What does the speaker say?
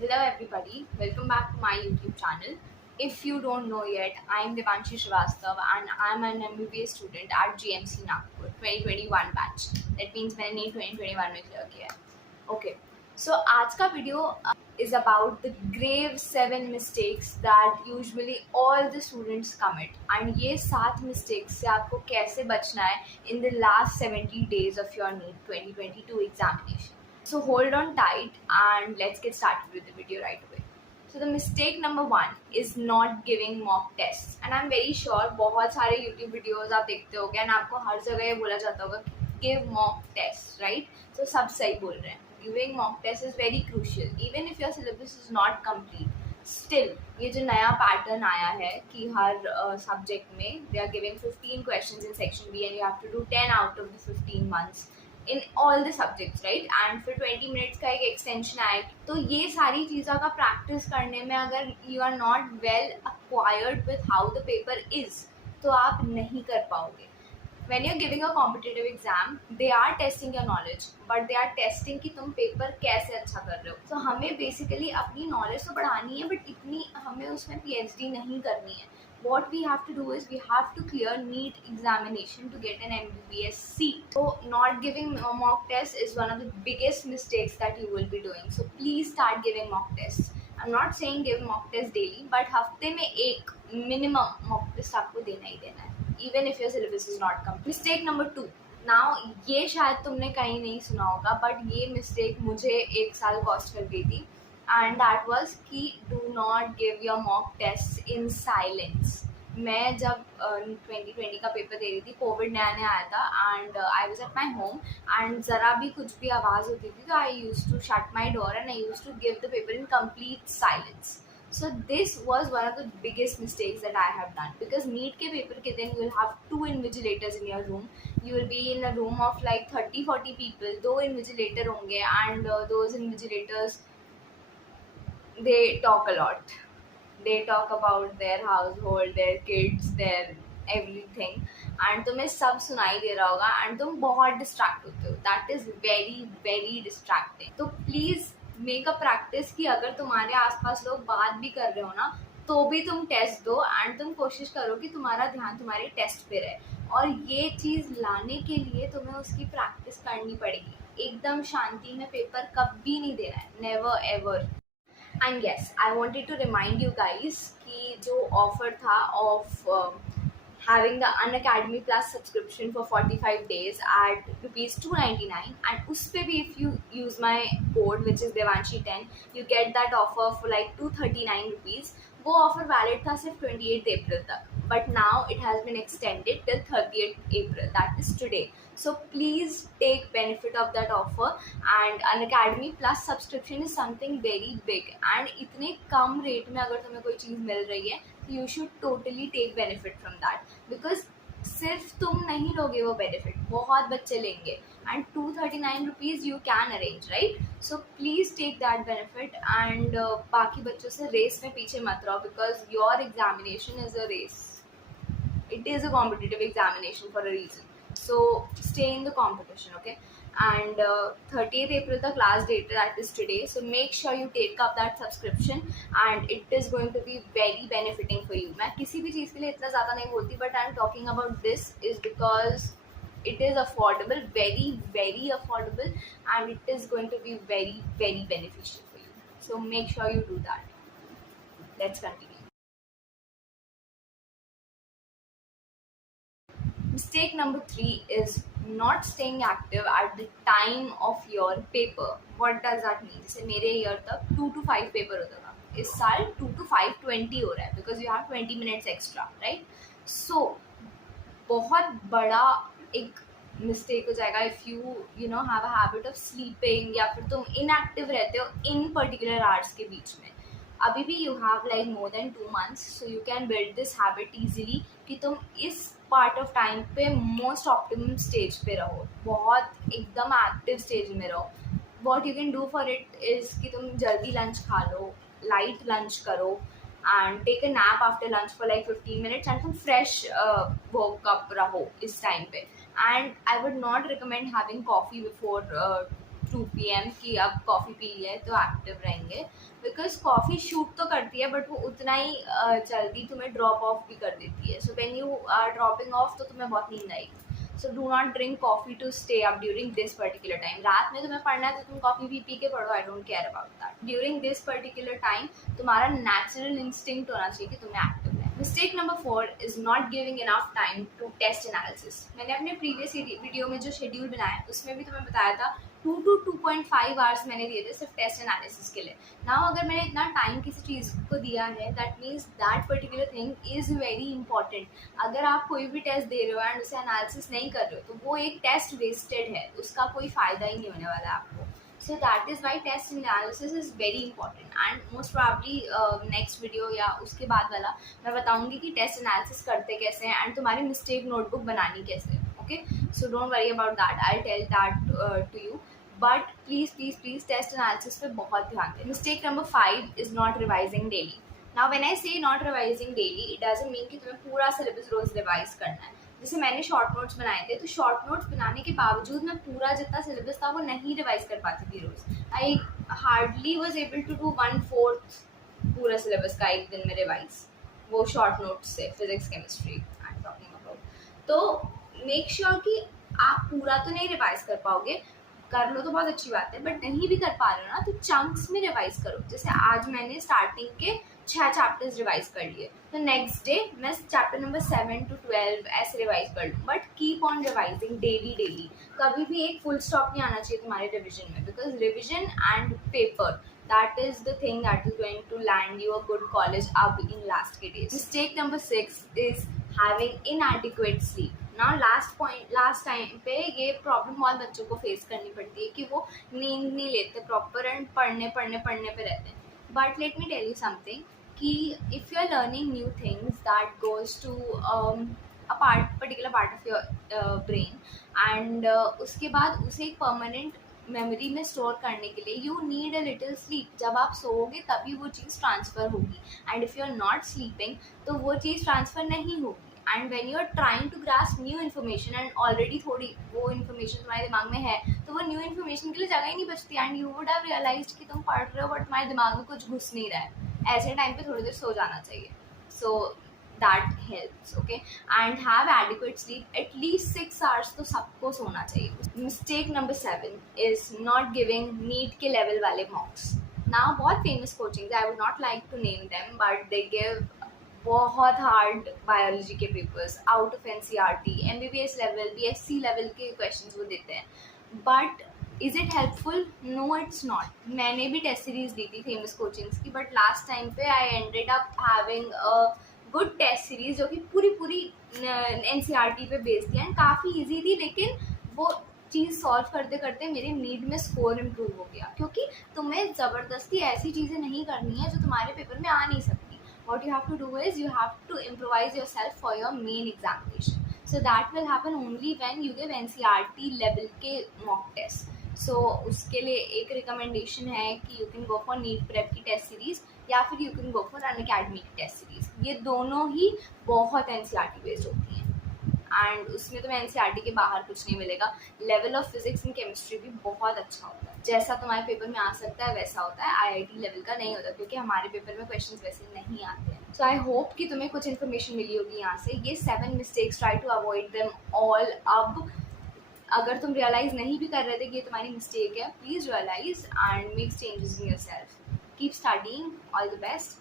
Hello everybody, welcome back to my YouTube channel. If you don't know yet, I am Devanshi Srivastav and I am an MBBS student at GMC Nagpur 2021 batch. That means मैंने 2021 में clear किया है. Okay, so आज का video is about the grave 7 mistakes that usually all the students commit and ये 7 mistakes से आपको कैसे बचना है in the last 70 days of your NEET 2022 examination. So hold on tight and let's get started with the video right away. So the mistake number 1 is not giving mock tests. And I'm very sure बहुत सारे YouTube videos आप देखते होगे and आपको हर जगह ये बोला जाता होगा give mock tests, right? So सब सही बोल रहे हैं. Giving mock tests is very crucial. Even if your syllabus is not complete, still ये जो नया pattern आया है कि हर subject में they are giving 15 questions in section B and you have to do 10 out of the 15 months. In all the subjects right and फिर 20 minutes का एक एक्सटेंशन आए तो ये सारी चीज़ों का प्रैक्टिस करने में अगर you are not well acquired with how the paper is तो आप नहीं कर पाओगे. when you're giving a competitive exam they are testing your knowledge but they are testing कि तुम पेपर कैसे अच्छा कर रहे हो. तो हमें बेसिकली अपनी नॉलेज तो बढ़ानी है बट इतनी हमें उसमें PhD नहीं करनी है. What we have to do is we have to clear NEET examination to get an MBBS seat. So not giving mock tests is one of the biggest mistakes that you will be doing. So please start giving mock tests. I'm not saying give mock test daily, but हफ्ते में एक minimum mock test आपको देना ही देना है. Even if your syllabus is not complete. Mistake number 2. Now ये शायद तुमने कहीं नहीं सुना होगा but ये mistake मुझे 1 साल कॉस्ट कर गई थी. And that was कि do not give your mock tests in silence. मैं जब 2020 का पेपर दे रही थी कोविड नया नया आया था and I was at my home and ज़रा भी कुछ भी आवाज़ होती थी तो I use to shut my door and I use to give the paper in complete silence. So this was one of the biggest mistakes that I have done because NEET के paper के दिन you will have 2 invigilators in your room. You will be in a room of like 30-40 people. 2 invigilator होंगे and those invigilators they talk a lot. They talk about their household, their kids, their everything and तुम्हें सब सुनाई दे रहा होगा and तुम बहुत distract होते हो. That is very very distracting. तो please मेक अ प्रैक्टिस कि अगर तुम्हारे आसपास लोग बात भी कर रहे हो ना तो भी तुम टेस्ट दो एंड तुम कोशिश करो कि तुम्हारा ध्यान तुम्हारे टेस्ट पे रहे. और ये चीज़ लाने के लिए तुम्हें उसकी प्रैक्टिस करनी पड़ेगी. एकदम शांति में पेपर कभी नहीं देना है, never ever. And yes I wanted to remind you guys कि जो ऑफर था of having the Unacademy Plus subscription for 45 days at rupees 299 and उसपे भी if you use my code which is Devanshi10 you get that offer for like 239 rupees. वो offer valid था सिर्फ 28 अप्रैल तक but now it has been extended till 30th April, that is today. So please take benefit of that offer and Unacademy Plus subscription is something very big and इतने कम rate में अगर तुम्हें कोई चीज़ मिल रही है you should totally take benefit from that because सिर्फ तुम नहीं लोगे वो बेनिफिट, बहुत बच्चे लेंगे and 239 rupees you can arrange right. So please take that benefit and बाकी बच्चों से रेस में पीछे मत रहो because your examination is a race. It is a competitive examination for a reason. So stay in the competition, okay? And 30th April the last date, that is today. So make sure you take up that subscription and it is going to be very benefiting for you. मैं किसी भी चीज़ के लिए इतना ज़्यादा नहीं बोलती but I am talking about this is because it is affordable, very very affordable and it is going to be very very beneficial for you. So make sure you do that. Let's continue. Mistake number 3 is not staying active at the time of your paper. What does that mean? जैसे मेरे year तक 2 to 5 paper होता था, इस साल 2 to 5 20 हो रहा है because you have 20 minutes extra, right? So बहुत बड़ा एक मिस्टेक हो जाएगा if you know have a habit of sleeping या फिर तुम inactive रहते हो इन particular hours के बीच में. अभी भी you have like more than 2 months so you can build this habit easily कि तुम इस पार्ट ऑफ टाइम पे मोस्ट ऑप्टिमम स्टेज पे रहो, बहुत एकदम एक्टिव स्टेज में रहो. What you can do for it is कि तुम जल्दी लंच खा लो, लाइट लंच करो and take a nap after lunch for like 15 minutes and तुम फ्रेश वोकअप रहो इस टाइम पे. And I would not recommend having coffee before 2 PM कि अब कॉफ़ी पी लिया है तो एक्टिव रहेंगे, बिकॉज कॉफ़ी शूट तो करती है बट वो उतना ही जल्दी तुम्हें ड्रॉप ऑफ भी कर देती है. So when you are dropping off तो तुम्हें बहुत नींद आएगी. So do not drink coffee to stay up during this particular time. रात में तुम्हें पढ़ना है तो तुम कॉफ़ी पी के पढ़ो, I don't care about that. During this particular time तुम्हारा नेचुरल इंस्टिंक्ट होना चाहिए कि तुम्हें एक्टिव रहना. Mistake number 4 is not giving enough time to test analysis. मैंने अपने प्रीवियस वीडियो में जो शेड्यूल बनाया उसमें भी तुम्हें बताया था 2 to 2.5 आवर्स मैंने दिए थे सिर्फ टेस्ट एनालिसिस के लिए. नाउ अगर मैंने इतना टाइम किसी चीज़ को दिया है, that means that particular thing is very important. अगर आप कोई भी टेस्ट दे रहे हो एंड उसे एनालिसिस नहीं कर रहे हो तो वो एक टेस्ट वेस्टेड है, उसका कोई फ़ायदा ही नहीं होने वाला है आपको. So that is why test analysis is very important, and most probably next video या उसके बाद वाला मैं बताऊंगी कि टेस्ट एनालिसिस करते कैसे हैं एंड तुम्हारी मिस्टेक नोटबुक बनानी कैसे है. Okay, so don't worry about that, I tell that to you. But please test analysis पे बहुत ध्यान दें. Mistake number 5 is not revising daily. Now when I say not revising daily, it doesn't mean कि तुम्हें पूरा syllabus रोज़ revise करना है. जैसे मैंने शॉर्ट नोट्स बनाए थे तो शॉर्ट नोट्स बनाने के बावजूद मैं पूरा जितना सिलेबस था वो नहीं रिवाइज कर पाती थी रोज़. I hardly was able to do 1/4 पूरा सिलेबस का एक दिन में रिवाइज, वो शॉर्ट नोट्स से physics chemistry I am talking about. तो मेक श्योर कि आप पूरा तो नहीं रिवाइज कर पाओगे, कर लो तो बहुत अच्छी बात है, बट नहीं भी कर पा रहे हो ना तो चंक्स में रिवाइज करो. जैसे आज मैंने स्टार्टिंग के 6 चैप्टर्स रिवाइज कर लिए तो नेक्स्ट डे मैं चैप्टर नंबर 7 to 12 ऐसे रिवाइज कर लूँ. But keep on revising daily. कभी भी एक फुल स्टॉप नहीं आना चाहिए तुम्हारे रिविजन में, because revision and paper that is the thing that is going to land you a good college up in last के days. Mistake number 6 is having inadequate sleep. Now last time पे ये problem बहुत बच्चों को face करनी पड़ती है कि वो नींद नहीं लेते प्रॉपर एंड पढ़ने पे रहते हैं. But let me tell you something कि if you are learning new things that goes to a particular part of your brain and उसके बाद उसे एक परमानेंट मेमोरी में स्टोर करने के लिए you need a little sleep. जब आप सोओगे तभी वो चीज़ ट्रांसफ़र होगी, and if you are not sleeping तो वो चीज़ ट्रांसफ़र नहीं होगी. And when you are trying to grasp new information and already थोड़ी वो इन्फॉर्मेशन तुम्हारे दिमाग में है तो वो न्यू इन्फॉर्मेशन के लिए जगह ही नहीं बचती and you would have realised कि तुम पढ़ रहे हो बट तुम्हारे दिमाग में कुछ घुस नहीं रहा है. ऐसे टाइम पे थोड़ी देर सो जाना चाहिए. सो that helps, okay, and have adequate sleep at least 6 hours तो सबको सोना चाहिए. Mistake number 7 is not giving NEET के level वाले mocks. Now बहुत famous coachings, I would not like to name them, but they give बहुत hard biology के papers out of NCERT, MBBS level, BSc level के questions वो देते हैं. But is it helpful? No it's not. मैंने भी test series दी थी फेमस कोचिंग्स की, बट लास्ट टाइम पे I ended up having a good test series जो कि पूरी NCERT पे बेस्ड थी एंड काफ़ी ईजी थी. लेकिन वो चीज़ सॉल्व करते करते मेरे नीड में स्कोर इम्प्रूव हो गया, क्योंकि तुम्हें ज़बरदस्ती ऐसी चीज़ें नहीं करनी है जो तुम्हारे पेपर में आ नहीं सकती. What you have to do is you have to improvise yourself for your main examination. So that will happen only when you give NCERT level के mock test. So उसके लिए एक recommendation है कि you can go for NEET prep की test series या फिर you can go for Unacademy की test series. ये दोनों ही बहुत NCERT based होती हैं एंड उसमें तुम्हें NCERT के बाहर कुछ नहीं मिलेगा. Level of physics and chemistry भी बहुत अच्छा होता है. जैसा तुम्हारे पेपर में आ सकता है वैसा होता है, IIT लेवल का नहीं होता, क्योंकि हमारे पेपर में क्वेश्चंस वैसे नहीं आते हैं. सो आई होप कि तुम्हें कुछ इन्फॉर्मेशन मिली होगी यहाँ से. ये 7 mistakes, try to avoid them all. अब अगर तुम रियलाइज़ नहीं भी कर रहे थे कि ये तुम्हारी मिस्टेक है, please realise and make changes in your self. Keep studying. All the best.